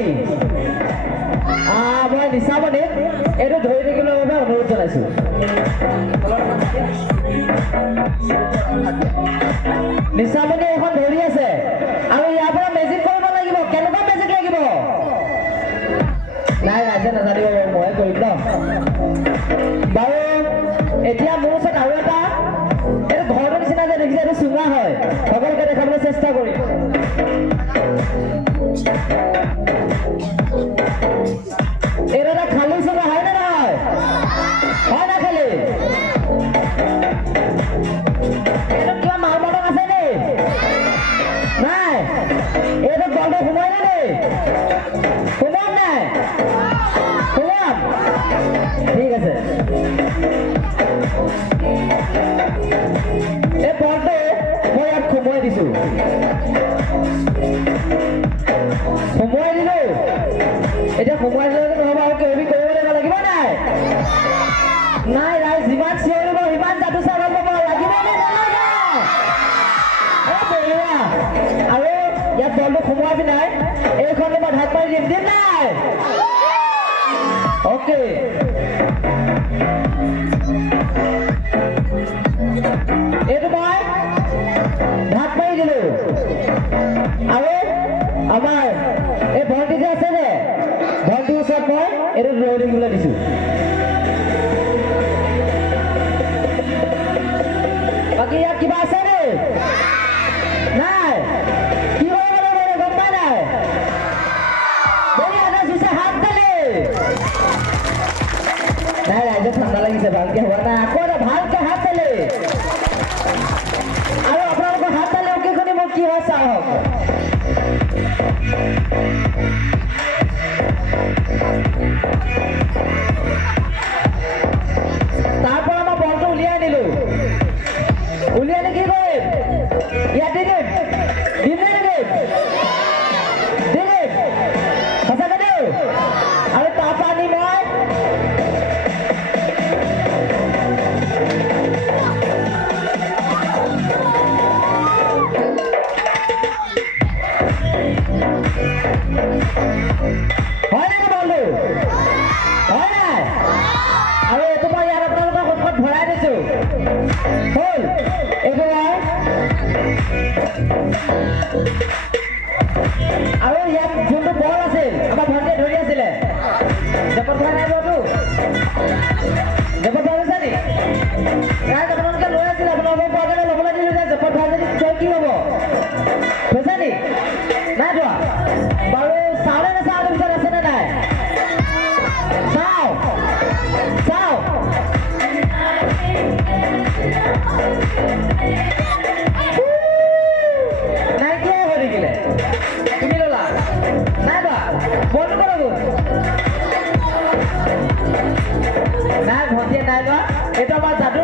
নিশামণি মই নিশামণি এইটো ধৰি থাকিবলৈ বাবে অনুৰোধ জনাইছোঁ নিশামণি এখন ধৰি আছে আৰু ইয়াৰ পৰা মেজিক কৰিব লাগিব কেনেকুৱা মেজিক লাগিব নাই ৰাইজে নাজানিব ময়ে কৰিম ন বাৰু এতিয়া মোৰ ওচৰত আৰু এটা এইটো ঘৰটোৰ নিচিনা যে দেখিছে এইটো চুঙা হয় সকলোকে দেখাবলৈ চেষ্টা কৰিম এইটো এটা খালী চুঙা হয় নে নহয় হয় না খালী এইটো কিবা মাল মটন আছে নে নাই এইটো গলটো সোমাই নে সোমাম নাই সোমাম ঠিক আছে এই বলটো মই ইয়াত সোমোৱাই দিছো সোমোৱাই দিলো এতিয়া সোমোৱাই দিলে নহ'ব আৰু কেবি কৰিব লাগিব নাই নাই ৰাইজ যিমান চিঞৰিব সিমান যাদু চাগল পাব লাগিব নে নালাগে আৰু ইয়াত বলটো সোমোৱাবি নাই এইখন মই ঢাক মাৰি দিম নাই অ'কে এইটো মই ঢাক মাৰি দিলো আৰু আমাৰ এই ভণ্টি যে আছে যে ভণ্টিৰ ওচৰত মই এইটো ৰৈ থাকিবলৈ দিছো বাকী ইয়াত কিবা আছে নে নাই কি কৰিব লাগিব গম পাই নাই হাত তালি নাই ৰাইজে ঠাণ্ডা লাগিছে ভালকে হোৱা নাই আকৌ ভালকে হাত তালি আৰু আপোনালোকৰ হাত তালি অকে শুনি মোৰ কি হয় চাওক তাৰ পৰা মই বলটো উলিয়াই আনিলো উলিয়াই আনি কি কৰিম ইয়াত দি দিম সঁচাকে দিওঁ আৰু তাৰ পৰা আনি মই হয় নাই বলটো হয় নাই আৰু এইটো মই ইয়াত আপোনালোকৰ সন্মুখত ভৰাই দিছো হ'ল এইটো আৰু ইয়াত যোনটো বল আছিল আমাৰ ভণ্টিয়ে ধৰি আছিলে জেপত ভৰাই নাই বলটো জেপত ভৰাই লৈছে নি ৰাইজ আপোনালোকে লৈ আছিলে আপোনালোকৰ পোৱাৰ কাৰণে ল'বলৈ দিলো যে জেপত ভৰাই যদি কি হ'ব হৈছে নি নাই যোৱা বাৰু চাওঁনে নাচাওঁ ভিতৰত আছে নে নাই চাওঁ নাইকিয়াই হৈ থাকিলে তুমি ল'লা নাই বা বলটো ক'লৈ গ'ল নাই ভণ্টিয়ে নাই লোৱা এইটো আমাৰ যাদু